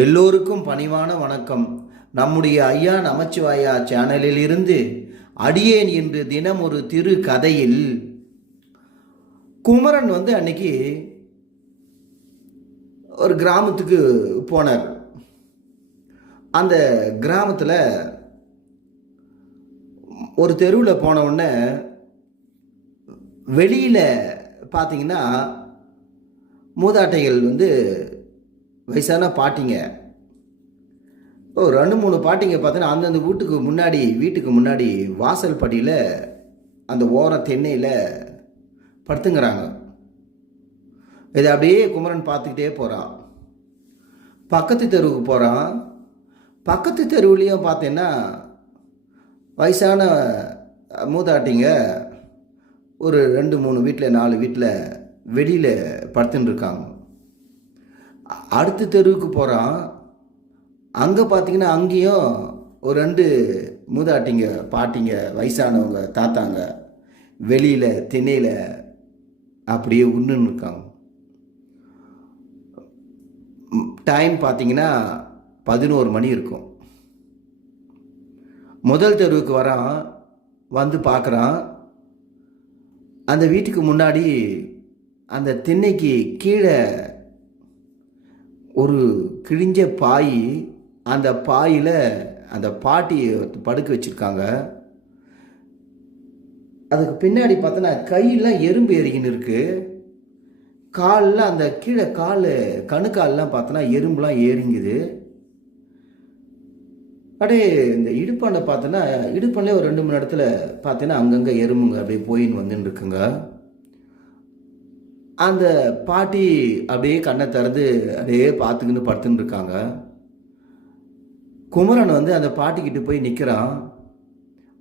எல்லோருக்கும் பணிவான வணக்கம். நம்முடைய ஐயா நமச்சிவாயா சேனலில் இருந்து அடியேன் என்று தினம் ஒரு திரு கதையில் குமரன் அன்னைக்கு ஒரு கிராமத்துக்கு போனார். அந்த கிராமத்தில் ஒரு தெருவில் போன உடனே வெளியில் பார்த்தீங்கன்னா மூதாட்டைகள் வயசான பாட்டிங்க ஒரு 2-3 பாட்டிங்க பார்த்தீங்கன்னா அந்தந்த வீட்டுக்கு முன்னாடி வாசல் படியில் அந்த ஓர தென்னையில் படுத்துங்கிறாங்க. இதை அப்படியே குமரன் பார்த்துக்கிட்டே போகிறான். பக்கத்து தெருவுக்கு போகிறான். பக்கத்து தெருவுலேயும் பார்த்தீங்கன்னா வயசான மூதாட்டிங்க ஒரு 2-3 வீட்டில் 4 வீட்டில் வெளியில் படுத்துன்னு இருக்காங்க. அடுத்த தெருவுக்கு போகிறான். அங்கே பார்த்தீங்கன்னா அங்கேயும் ஒரு 2 மூதாட்டிங்க பாட்டிங்க வயசானவங்க தாத்தாங்க வெளியில் திண்ணையில் அப்படியே உண்ணுன்னு இருக்காங்க. டைம் பார்த்தீங்கன்னா 11 மணி இருக்கும். முதல் தெருவுக்கு வரான். பார்க்குறான். அந்த வீட்டுக்கு முன்னாடி அந்த திண்ணைக்கு கீழே ஒரு கிழிஞ்ச பாய், அந்த பாயில் அந்த பாட்டி படுக்க வச்சுருக்காங்க. அதுக்கு பின்னாடி பார்த்தோன்னா கையெல்லாம் எறும்பு எறிகின்னு இருக்குது. காலில் அந்த கீழே கணுக்காலெலாம் பார்த்தோன்னா எறும்புலாம் ஏறிங்குது. அப்படியே இந்த இடுப்பாண்டை பார்த்தோன்னா இடுப்பாண்டே ஒரு 2-3 இடத்துல பார்த்தீங்கன்னா அங்கங்கே எறும்புங்க அப்படியே போயின்னு வந்துன்னு இருக்குங்க. அந்த பாட்டி அப்படியே கண்ணை திறந்து அப்படியே பார்த்துக்கின்னு படுத்துன்னு இருக்காங்க. குமரன் அந்த பாட்டிக்கிட்ட போய் நிற்கிறான்.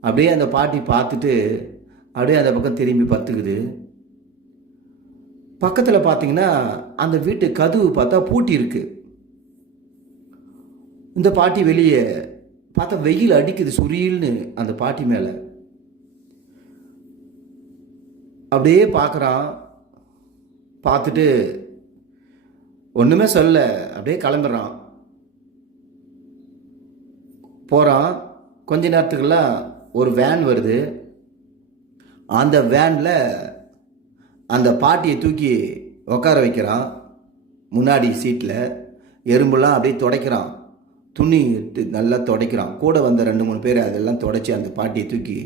அப்படியே அந்த பாட்டி பார்த்துட்டு அப்படியே அந்த பக்கம் திரும்பி படுத்துக்குது. பக்கத்தில் பார்த்தீங்கன்னா அந்த வீட்டு கதவு பார்த்தா பூட்டி இருக்கு. இந்த பாட்டி வெளியே பார்த்தா வெயில் அடிக்குது சுரீல்னு அந்த பாட்டி மேலே. அப்படியே பார்க்குறான். பார்த்துட்டு ஒன்றுமே சொல்ல அப்படியே கிளம்புறான். போகிறான். கொஞ்ச நேரத்துக்கெல்லாம் ஒரு வேன் வருது. அந்த வேனில் அந்த பாட்டியை தூக்கி உட்கார வைக்கிறான். முன்னாடி சீட்டில் எறும்புலாம் அப்படியே துடைக்கிறான். துணி எடுத்து நல்லா துடைக்கிறான். கூட வந்த 2-3 பேர் அதெல்லாம் துடைச்சி அந்த பாட்டியை தூக்கி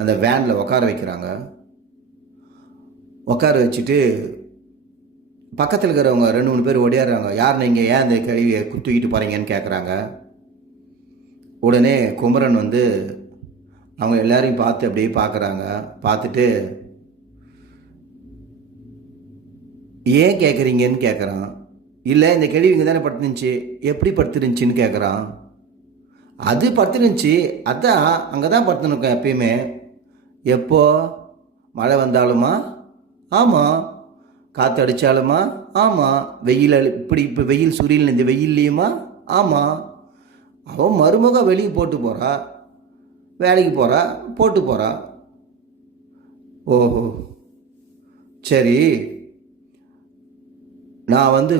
அந்த வேனில் உட்கார வைக்கிறாங்க. உட்கார வச்சுட்டு பக்கத்தில் இருக்கிறவங்க 2-3 பேர் ஓடியாடுறாங்க. யார் நீங்கள் ஏன் அந்த கழிவியை தூக்கிட்டு போகிறீங்கன்னு கேட்குறாங்க. உடனே குமரன் அவங்க எல்லாரையும் பார்த்து அப்படியே பார்க்குறாங்க. பார்த்துட்டு ஏன் கேட்குறீங்கன்னு கேட்குறான். இல்லை இந்த கேள்வி இங்கே தானே படுத்துருந்துச்சு, எப்படி படுத்துருந்துச்சின்னு கேட்குறான். அது படுத்துருந்துச்சு, அதான் அங்கே தான் படுத்துனுக்கேன் எப்பயுமே. எப்போ மழை வந்தாலுமா? ஆமாம். காற்று அடித்தாலுமா? ஆமாம். வெயில் இப்போ வெயில் சுரியல் இந்த வெயில்லையுமா? ஆமாம். அவன் மருமக வெளியே போட்டு போகிறா, வேலைக்கு போகிறா, போட்டு போகிறா. ஓஹோ சரி, நான்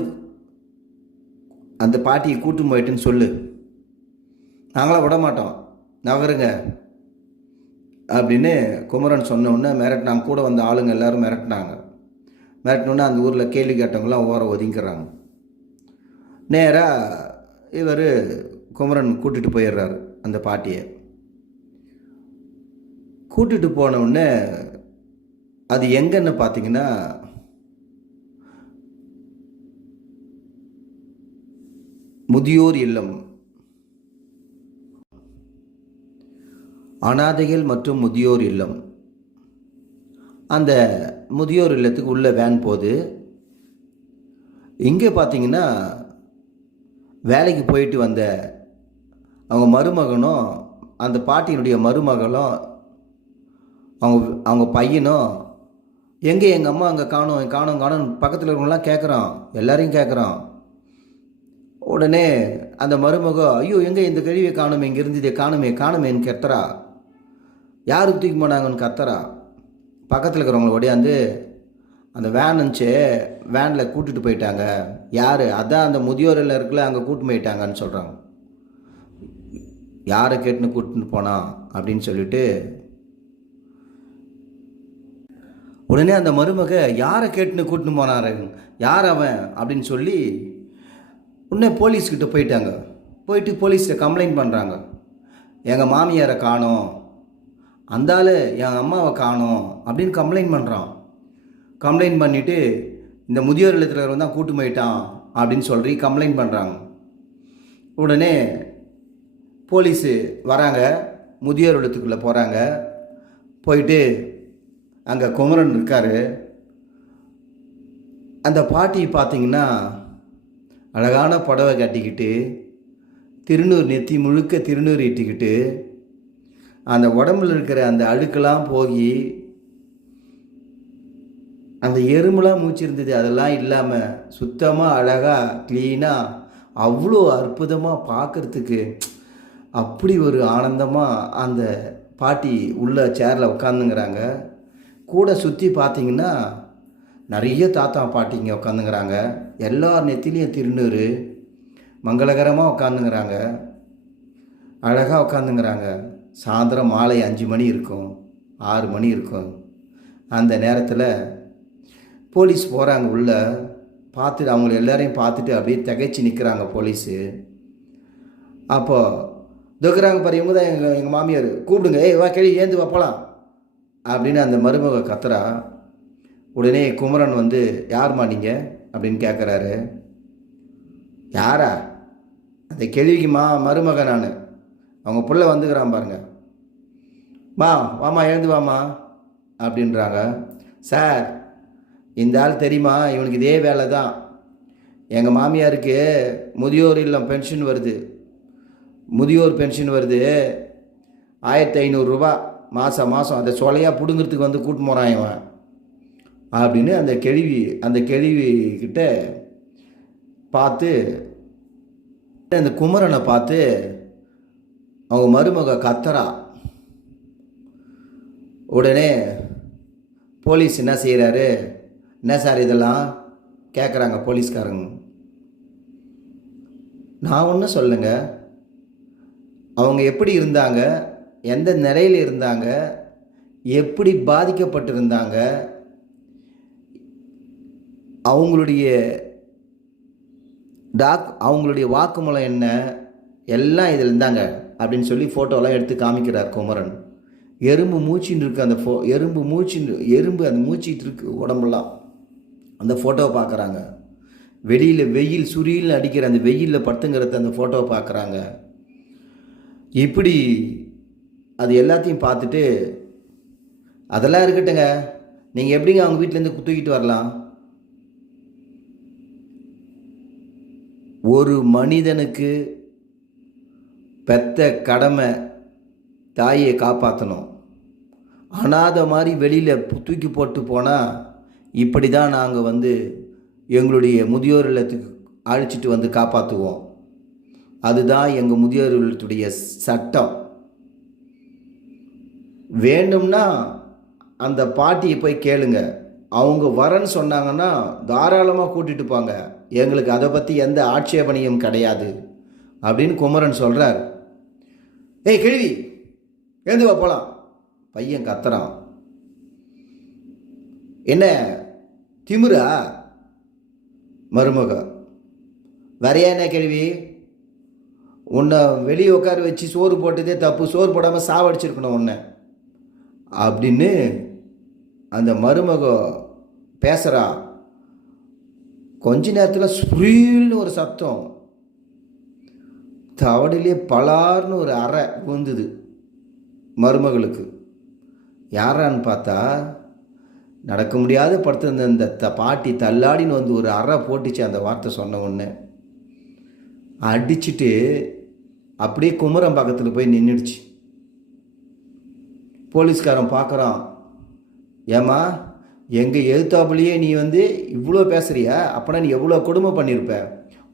அந்த பாட்டியை கூட்டு போயிட்டுன்னு சொல்லு, நாங்களாம் விட மாட்டோம், நகருங்க அப்படின்னு குமரன் சொன்ன உடனே மிரட்டினாங்க. கூட வந்த ஆளுங்க எல்லோரும் மிரட்டினாங்க. மிரட்டினோன்னே அந்த ஊரில் கேள்வி கேட்டவங்களாம் ஓரம் ஒதுங்கிறாங்க. நேராக இவர் குமரன் கூட்டிகிட்டு போயிடுறாரு. அந்த பாட்டியை கூட்டிகிட்டு போன உடனே அது எங்கன்னு பார்த்தீங்கன்னா முதியோர் இல்லம். அனாதைகள் மற்றும் முதியோர் இல்லம். அந்த முதியோர் இல்லத்துக்கு உள்ள வேன் போகுது. இங்கே பார்த்தீங்கன்னா வேலைக்கு போயிட்டு வந்த அவங்க மருமகனும் அந்த பாட்டியினுடைய மருமகளும் அவங்க பையனும் எங்கே எங்கள் அம்மா அங்கே காணோம் பக்கத்தில் இருக்கிறவங்களாம் கேட்குறான். எல்லாரையும் கேட்குறான். உடனே அந்த மருமக ஐயோ எங்கே இந்த கழிவை காணுமே, இங்கே இருந்ததே காணுமேன்னு கத்துறா. யாருக்கு தூக்கி போனாங்கன்னு கத்துறா. பக்கத்தில் இருக்கிறவங்கள ஓடியாந்து அந்த வேன் இருந்துச்சு, வேனில் கூட்டிகிட்டு போயிட்டாங்க. யார்? அதான் அந்த முதியோர் இல்லறக்குள்ள அங்கே கூட்டின்னு போயிட்டாங்கன்னு சொல்கிறாங்க. யாரை கேட்டுன்னு கூட்டின்னு போனா அப்படின்னு சொல்லிட்டு உடனே அந்த மருமக யாரை கேட்டுன்னு கூட்டின்னு போனாரு, யார் அவன் அப்படின்னு சொல்லி உடனே போலீஸ்கிட்ட போயிட்டாங்க. போயிட்டு போலீஸில் கம்ப்ளைண்ட் பண்ணுறாங்க. எங்கள் மாமியாரை காணோம், அந்த ஆள் என் அம்மாவை காணோம் அப்படின்னு கம்ப்ளைண்ட் பண்ணுறான். கம்ப்ளைண்ட் பண்ணிவிட்டு இந்த முதியோர் இல்லத்தில் தான் கூட்டு போயிட்டான் அப்படின்னு சொல்லி கம்ப்ளைண்ட் பண்ணுறாங்க. உடனே போலீஸு வராங்க, முதியோர் இல்லத்துக்குள்ளே போகிறாங்க. போயிட்டு அங்கே குமரன் இருக்கார். அந்த பாட்டி பார்த்திங்கன்னா அழகான புடவை கட்டிக்கிட்டு திருநூறு நெத்தி முழுக்க திருநூறு இட்டுக்கிட்டு அந்த உடம்புல இருக்கிற அந்த அழுக்கெல்லாம் போய் அந்த எறும்புலாம் மூச்சிருந்தது அதெல்லாம் இல்லாமல் சுத்தமாக அழகாக க்ளீனாக அவ்வளோ அற்புதமாக பார்க்குறதுக்கு அப்படி ஒரு ஆனந்தமாக அந்த பாட்டி உள்ள சேரில் உட்காந்துங்கிறாங்க. கூட சுற்றி பார்த்திங்கன்னா நிறைய தாத்தா பாட்டிங்க உட்காந்துங்கிறாங்க. எல்லார் நெத்திலையும் திருநூறு மங்களகரமாக உட்காந்துங்கிறாங்க, அழகாக உட்காந்துங்கிறாங்க. சாயந்தரம் மாலை 5 மணி இருக்கும், 6 மணி இருக்கும். அந்த நேரத்தில் போலீஸ் போகிறாங்க உள்ளே. பார்த்துட்டு அவங்கள எல்லாரையும் பார்த்துட்டு அப்படியே திகைச்சி நிற்கிறாங்க போலீஸு. அப்போது இருக்கிறாங்க பாரு, இவங்க தான் எங்கள் மாமியார், கூப்பிடுங்க, ஏய் வா கேள்வி ஏந்து வா போகலாம் அப்படின்னு அந்த மருமக கத்துறா. உடனே குமரன் வந்து யார்மா நீங்கள் அப்படின்னு கேட்குறாரு. யாரா? அந்த கேள்விக்கு மருமக நான், அவங்க புள்ள வந்துக்கிறான் பாருங்க, வாமா எழுந்து வாமா அப்படின்றாங்க. சார், இந்த ஆள் தெரியுமா, இவனுக்கு இதே வேலை தான். எங்கள் மாமியாருக்கு முதியோர் இல்லம் பென்ஷன் வருது, முதியோர் பென்ஷன் வருது, 1500 ரூபா மாதம் மாதம். அதை சொலையாக பிடுங்கிறதுக்கு வந்து கூட்டு போகிறான் இவன் அப்படின்னு அந்த கேள்விக்கிட்ட பார்த்து அந்த குமரனை பார்த்து அவங்க மருமக கத்துறா. உடனே போலீஸ் என்ன செய்கிறாரு, என்ன சார் இதெல்லாம் கேட்குறாங்க போலீஸ்காரங்க. நான் ஒன்றும் சொல்லுங்க, அவங்க எப்படி இருந்தாங்க, எந்த நிலையில் இருந்தாங்க, எப்படி பாதிக்கப்பட்டிருந்தாங்க, அவங்களுடைய வாக்குமூலம் என்ன, எல்லாம் இதில் இருந்தாங்க அப்படின்னு சொல்லி ஃபோட்டோலாம் எடுத்து காமிக்கிறார் குமரன். எறும்பு மூச்சின்னு இருக்குது அந்த எறும்பு அந்த மூச்சிட்டு இருக்கு உடம்புலாம். அந்த ஃபோட்டோவை பார்க்குறாங்க. வெளியில் வெயில் சுரியில் அடிக்கிற அந்த வெயிலில் படுத்துங்கிறத அந்த ஃபோட்டோவை பார்க்குறாங்க. இப்படி அது எல்லாத்தையும் பார்த்துட்டு, அதெல்லாம் இருக்கட்டுங்க, நீங்கள் எப்படிங்க அவங்க வீட்டிலேருந்து தூக்கிட்டு வரலாம்? ஒரு மனிதனுக்கு பெத்த கடமை தாயை காப்பாற்றணும். அனாதை மாதிரி வெளியில் தூக்கி போட்டு போனால் இப்படி தான் நாங்கள் வந்து எங்களுடைய முதியோர் இல்லத்துக்கு அழைச்சிட்டு வந்து காப்பாற்றுவோம். அதுதான் எங்கள் முதியோர் இல்லத்துடைய சட்டம். வேணும்னா அந்த பாட்டியை போய் கேளுங்க, அவங்க வரன்னு சொன்னாங்கன்னா தாராளமாக கூட்டிகிட்டு போங்க, எங்களுக்கு அதை பற்றி எந்த ஆட்சேபனையும் கிடையாது அப்படின்னு குமரன் சொல்கிறார். ஏய் கேள்வி எழுந்து வா போகலாம். பையன் கத்துறான். என்ன திமிரா மருமக? வரையா என்ன கேள்வி? உன்னை வெளியே உட்கார வச்சு சோறு போட்டதே தப்பு, சோறு போடாமல் சாவடிச்சிருக்கணும் உன்னை அப்படின்னு அந்த மருமக பேசுகிறா. கொஞ்ச நேரத்தில் சுரீல்னு ஒரு சத்தம், தவடிலே பலார்னு ஒரு அறை விழுந்துது மருமகளுக்கு. யாரான்னு பார்த்தா நடக்க முடியாத படுத்திருந்த இந்த பாட்டி தள்ளாடின்னு வந்து ஒரு அறை போட்டுச்சு. அந்த வார்த்தை சொன்ன உடனே அடிச்சுட்டு அப்படியே குமரன் பக்கத்தில் போய் நின்றுடுச்சு. போலீஸ்காரன் பார்க்குறான். ஏம்மா, எங்கள் எழுத்தாப்புலேயே நீ வந்து இவ்வளோ பேசுகிறியா? அப்படின்னா நீ எவ்வளோ கொடுமை பண்ணியிருப்ப,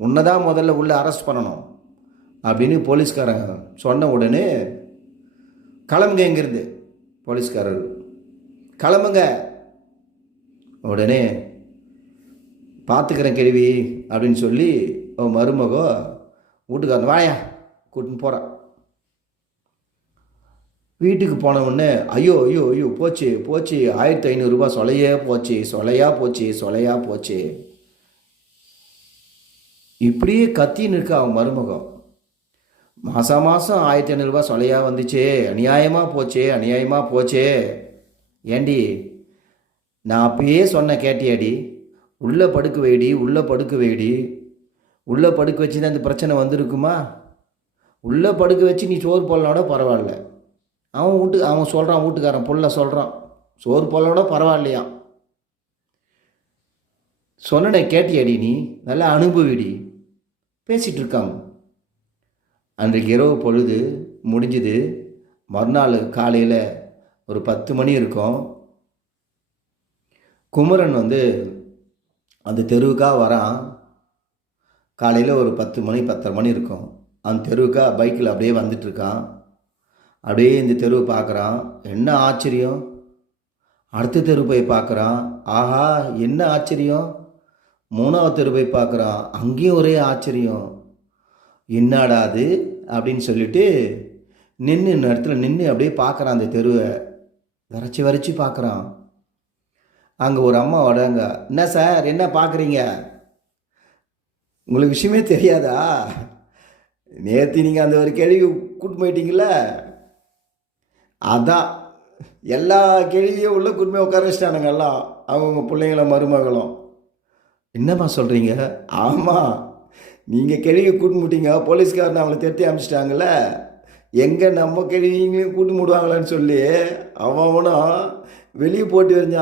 உன்னை தான் முதல்ல உள்ளே அரெஸ்ட் பண்ணணும் அப்படின்னு போலீஸ்காரன் சொன்ன உடனே, கிளம்புங்க எங்கேருந்து போலீஸ்காரர், கிளம்புங்க உடனே பார்த்துக்கிறேன் கேள்வி அப்படின்னு சொல்லி அவன் மருமகோ வீட்டுக்காரன் வாயா கூட்டின்னு போகிறான். வீட்டுக்கு போன உடனே ஐயோ ஐயோ ஐயோ போச்சு போச்சு, 1500 சொலையே போச்சு, சொலையா போச்சு, சொலையா போச்சு, இப்படியே கத்தின்னு இருக்கா அவன் மருமகம். மாதம் மாதம் 1500 சொலையா வந்துச்சே, அநியாயமாக போச்சே, அநியாயமாக போச்சே. ஏண்டி நான் அப்பயே சொன்ன கேட்டியாடி, உள்ளே படுக்க வைடி, உள்ளே படுக்க வைடி, உள்ளே படுக்க வச்சு தான் இந்த பிரச்சனை வந்திருக்குமா? உள்ளே படுக்க வச்சு நீ சோறு போடலனோட பரவாயில்ல. அவன் சொல்கிறான், வீட்டுக்காரன் புள்ள சொல்கிறான், சோறு போடலனோட பரவாயில்லையா. சொன்னனே கேட்டியாடி, நீ நல்லா அனுபவிடி. பேசிகிட்டு இருக்காங்க. அன்றைக்கு இரவு பொழுது முடிஞ்சுது. மறுநாள் காலையில் ஒரு 10 மணி இருக்கும். குமரன் அந்த தெருவுக்காக வரான். காலையில் ஒரு 10 மணி 10:30 மணி இருக்கும். அந்த தெருவுக்காக பைக்கில் அப்படியே வந்துட்டுருக்கான். அப்படியே இந்த தெருவை பார்க்குறான். என்ன ஆச்சரியம்! அடுத்த தெரு போய் பார்க்குறான். ஆஹா, என்ன ஆச்சரியம்! 3வது தெரு போய் பார்க்குறான். அங்கேயும் ஒரே ஆச்சரியம். என்னடா அது அப்படின்னு சொல்லிட்டு இந்த இடத்துல நின்று அப்படியே பார்க்குறான். அந்த தெருவை வரைச்சி வரைச்சி பார்க்குறான். அங்கே ஒரு அம்மா வராங்க. என்ன சார், என்ன பார்க்குறீங்க? உங்களுக்கு விஷயமே தெரியாதா? நேற்று நீங்கள் அந்த ஒரு கேள்வி கூட்டு போயிட்டீங்கள, அதான் எல்லா கேள்வியும் உள்ள கூட்டுமே உட்கார வச்சிட்டானுங்க எல்லாம், அவங்கவுங்க பிள்ளைங்களும் மருமகளும். என்னம்மா சொல்கிறீங்க? ஆமாம், நீங்கள் கேள்வியை கூட்டு முட்டிங்க, போலீஸ்காரன் அவங்கள திருத்தி அனுப்பிச்சிட்டாங்கல்ல, எங்கே நம்ம கேள்விங்களையும் கூட்டு முடுவாங்களான்னு சொல்லி அவனும் வெளியே போட்டு வரைஞ்ச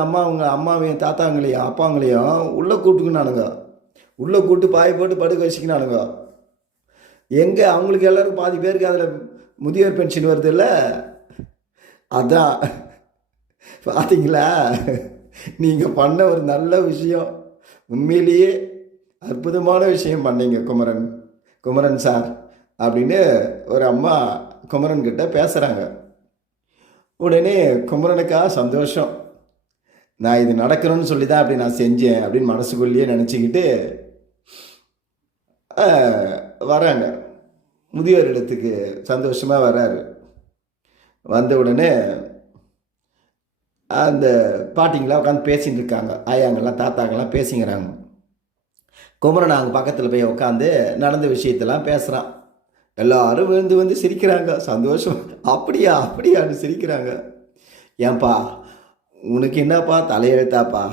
அம்மாவையும் தாத்தாங்களையும் அப்பாங்களையும் உள்ளே கூட்டுக்கினானுங்க. உள்ளே கூட்டு பாய் போட்டு படுக்க வச்சுக்கினானுங்க. எங்கே அவங்களுக்கு எல்லோரும் பாதி பேருக்கு அதில் முதியோர் பென்ஷன் வருது இல்லை, அதான் பார்த்தீங்களா? நீங்கள் பண்ண ஒரு நல்ல விஷயம், உண்மையிலேயே அற்புதமான விஷயம் பண்ணீங்க குமரன் சார் அப்படின்னு ஒரு அம்மா குமரன்கிட்ட பேசுகிறாங்க. உடனே குமரனுக்காக சந்தோஷம். நான் இது நடக்கணும்னு சொல்லி தான் அப்படி நான் செஞ்சேன் அப்படின்னு மனசுக்குள்ளேயே நினச்சிக்கிட்டு வராங்க. முதியோர் இல்லத்துக்கு சந்தோஷமாக வர்றாரு. வந்த உடனே அந்த பாட்டிங்களாம் உட்காந்து பேசின்னு இருக்காங்க. ஆயாங்கெல்லாம் தாத்தாங்கெல்லாம் பேசிங்கிறாங்க. குமரன் அங்கே பக்கத்தில் போய் உட்காந்து நடந்த விஷயத்தெல்லாம் பேசுகிறான். எல்லாரும் விழுந்து சிரிக்கிறாங்க. சந்தோஷம். அப்படியா அப்படியான்னு சிரிக்கிறாங்க. ஏன்பா உனக்கு என்னப்பா தலையெழுத்தாப்பா?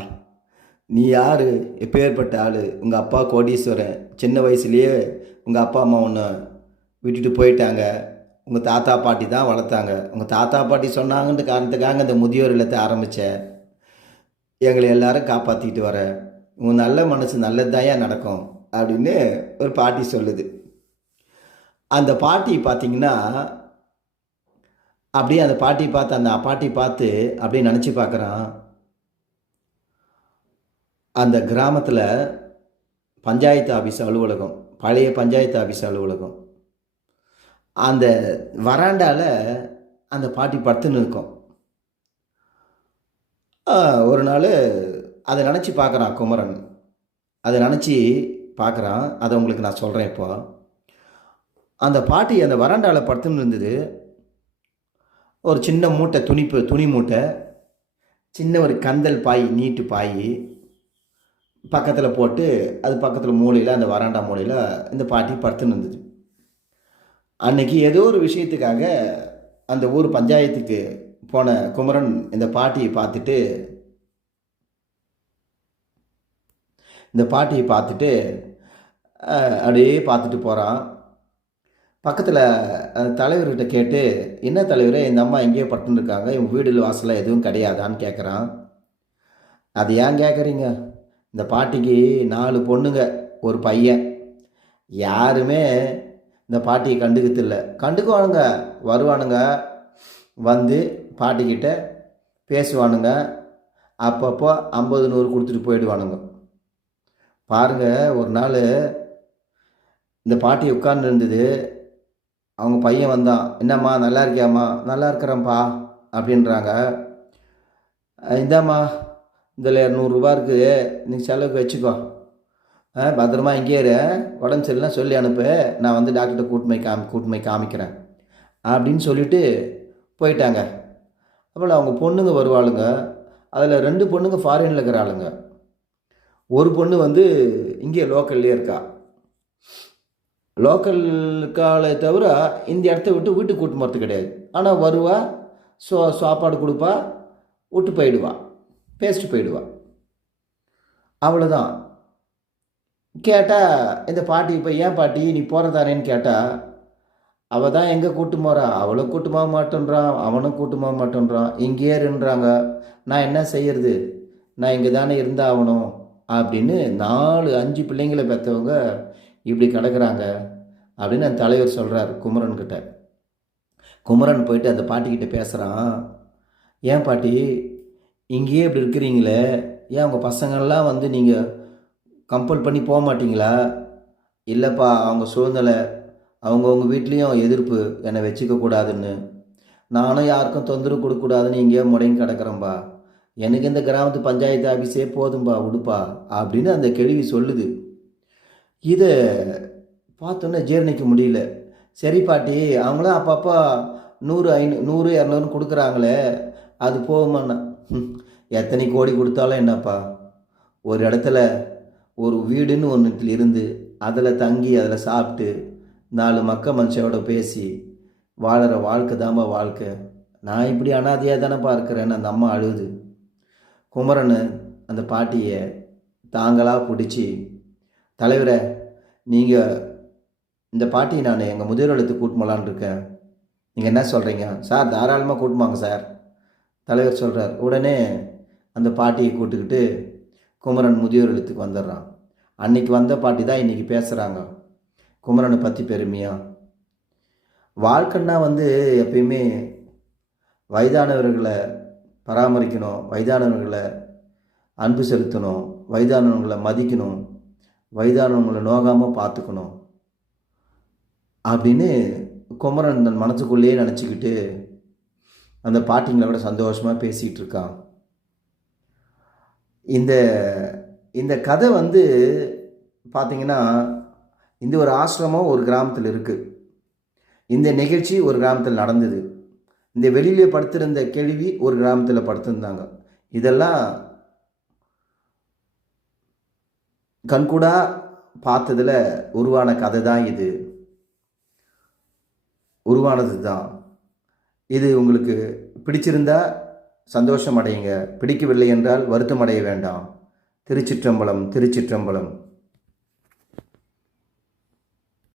நீ யார், எப்பேற்பட்ட ஆள்? உங்கள் அப்பா கோடீஸ்வரன், சின்ன வயசுலேயே உங்கள் அப்பா அம்மா ஒன்று விட்டுட்டு போயிட்டாங்க, உங்கள் தாத்தா பாட்டி தான் வளர்த்தாங்க, உங்கள் தாத்தா பாட்டி சொன்னாங்கன்ற காரணத்துக்காக இந்த முதியோர் இல்லத்தை ஆரம்பித்தேன், எங்களை எல்லாரும் காப்பாற்றிட்டு வர, உங்கள் நல்ல மனசு நல்லதாயா நடக்கும் அப்படின்னு ஒரு பாட்டி சொல்லுது. அந்த பாட்டி பார்த்திங்கன்னா அப்படியே அந்த பாட்டி பார்த்து அப்படியே நினச்சி பார்க்குறான். அந்த கிராமத்தில் பஞ்சாயத்து ஆஃபீஸ் அலுவலகம், பழைய பஞ்சாயத்து ஆஃபீஸ் அலுவலகம், அந்த வராண்டாவில் அந்த பாட்டி படுத்துன்னு இருக்கும். ஒரு நாள் அதை நினச்சி பார்க்குறான் குமரன். அதை நினச்சி பார்க்குறான். அதை உங்களுக்கு நான் சொல்கிறேன். இப்போ அந்த பாட்டி அந்த வராண்டாவில் படுத்துன்னு இருந்தது. ஒரு சின்ன மூட்டை, துணி மூட்டை, சின்ன ஒரு கந்தல் பாய், நீட்டு பாய் பக்கத்தில் போட்டு, அது பக்கத்தில் மூலையில், அந்த வராண்டா மூலையில் இந்த பாட்டி படுத்துன்னு இருந்தது. அன்னைக்கு ஏதோ ஒரு விஷயத்துக்காக அந்த ஊர் பஞ்சாயத்துக்கு போன குமரன் இந்த பாட்டியை அப்படியே பார்த்துட்டு போகிறான். பக்கத்தில் அந்த தலைவர்கிட்ட கேட்டு, என்ன தலைவரே, இந்த அம்மா எங்கேயோ படுத்துன்னு இருக்காங்க, இவங்க வீடு வாசலில் எதுவும் கிடையாதான்னு கேட்குறான். அது ஏன் கேட்குறீங்க? இந்த பாட்டிக்கு 4 பொண்ணுங்க, ஒரு பையன். யாருமே இந்த பாட்டியை கண்டுக்கத்தில்லை. கண்டுக்குவானுங்க, வருவானுங்க, வந்து பாட்டிக்கிட்ட பேசுவானுங்க, அப்பப்போ 50 100 கொடுத்துட்டு போயிடுவானுங்க. பாருங்கள், ஒரு நாள் இந்த பாட்டி உட்கார்ந்து இருந்தது. அவங்க பையன் வந்தான். என்னம்மா நல்லா இருக்கியாம்மா? நல்லா இருக்கிறேன்ப்பா அப்படின்றாங்க. இந்தாம்மா இதில் 200 இருக்குது, நீ செலவுக்கு வச்சுக்கோ. பத்திரமா இங்கேயே இரு, உடம்பு சரியில்லைனா சொல்லி அனுப்பு, நான் வந்து டாக்டர்கிட்ட கூட்டின்னு போய் காமிக்கிறேன் அப்படின்னு சொல்லிட்டு போயிட்டாங்க. அப்புறம் அவங்க பொண்ணுங்க வருவாளுங்க. அதில் 2 பொண்ணுங்க ஃபாரினில் இருக்கிற ஆளுங்க. ஒரு பொண்ணு வந்து இங்கே லோக்கல்லே இருக்கா. லோக்கல் இருக்காளே தவிர இந்த இடத்த விட்டு வீட்டுக்கு கூட்டின்னு போகிறது கிடையாது. ஆனால் வருவா, சாப்பாடு கொடுப்பா, விட்டு போயிடுவா, பேசிட்டு போயிடுவா. அவ்வளோதான். கேட்டால் இந்த பாட்டி, இப்போ ஏன் பாட்டி நீ போகிறதானேன்னு கேட்டால், அவள் தான் எங்கே கூட்டு போகிறா, அவளும் கூட்டு போக மாட்டேன்றான், அவனும் கூட்டு போக மாட்டேன்றான், இங்கேயே இருன்றாங்க, நான் என்ன செய்யறது, நான் இங்கே தானே இருந்தாகணும் அப்படின்னு 4 5 பிள்ளைங்களை பெற்றவங்க இப்படி கிடக்குறாங்க அப்படின்னு அந்த தலைவர் சொல்கிறார் குமரன்கிட்ட. குமரன் போயிட்டு அந்த பாட்டிக்கிட்ட பேசுகிறான். ஏன் பாட்டி இங்கேயே இப்படி இருக்கிறீங்களே, ஏன் உங்கள் பசங்கள்லாம் வந்து நீங்கள் கம்பல் பண்ணி போக மாட்டிங்களா? இல்லைப்பா, அவங்க சூழ்நிலை, அவங்கவுங்க வீட்லேயும் எதிர்ப்பு என்னை வச்சுக்க கூடாதுன்னு, நானும் யாருக்கும் தொந்தரவு கொடுக்கக்கூடாதுன்னு இங்கேயே முடங்கி கிடக்கிறேன்பா, எனக்கு இந்த கிராமத்து பஞ்சாயத்து ஆஃபீஸே போதும்பா விடுப்பா அப்படின்னு அந்த கேள்வி சொல்லுது. இதை பார்த்தோன்னே ஜீரணிக்க முடியல. சரி பாட்டி, அவங்களாம் அப்பப்போ 100 200 கொடுக்குறாங்களே, அது போகுமாண்ணா? எத்தனை கோடி கொடுத்தாலும் என்னப்பா, ஒரு இடத்துல ஒரு வீடுன்னு ஒன்றுத்தில் இருந்து அதில் தங்கி அதில் சாப்பிட்டு 4 மனுஷனோட பேசி வாழற வாழ்க்கை தான்ப்பா வாழ்க்கை. நான் இப்படி அனாதையாக தானேப்பா இருக்கிறேன்னு அந்த அம்மா அழுகுது. குமரன் அந்த பாட்டியை தாங்களாக பிடிச்சி, தலைவரை நீங்கள் இந்த பாட்டியை நான் எங்கள் முதியோர் இல்லத்துக்கு கூட்டின்னு போகலான்னு இருக்கேன், நீங்கள் என்ன சொல்கிறீங்க? சார் தாராளமாக கூட்டின்னு சார், தலைவர் சொல்கிறார். உடனே அந்த பாட்டியை கூட்டுக்கிட்டு குமரன் முதியோர் இல்லத்துக்கு வந்துடுறான். அன்னைக்கு வந்த பாட்டி தான் இன்றைக்கி பேசுகிறாங்க குமரனை பற்றி பெருமையாக. வாழ்க்கைன்னா வந்து எப்பயுமே வயதானவர்களை பராமரிக்கணும், வயதானவர்களை அன்பு செலுத்தணும், வயதானவர்களை மதிக்கணும், வயதானவங்களை நோகாமல் பார்த்துக்கணும் அப்படின்னு குமரன் தன் மனசுக்குள்ளேயே நினச்சிக்கிட்டு அந்த பாட்டிங்களை விட சந்தோஷமாக பேசிகிட்டு இருக்கான். இந்த இந்த கதை வந்து பார்த்திங்கன்னா, இந்த ஒரு ஆசிரமம் ஒரு கிராமத்தில் இருக்குது, இந்த நிகழ்ச்சி ஒரு கிராமத்தில் நடந்தது, இந்த வெளியிலே படுத்திருந்த கேள்வி ஒரு கிராமத்தில் படுத்திருந்தாங்க. இதெல்லாம் கண்கூடா பார்த்ததில் உருவான கதை தான், இது உருவானது தான். இது உங்களுக்கு பிடிச்சிருந்தா சந்தோஷம் அடையுங்க, பிடிக்கவில்லை என்றால் வருத்தம் அடைய வேண்டாம். திருச்சிற்றம்பலம், திருச்சிற்றம்பலம்.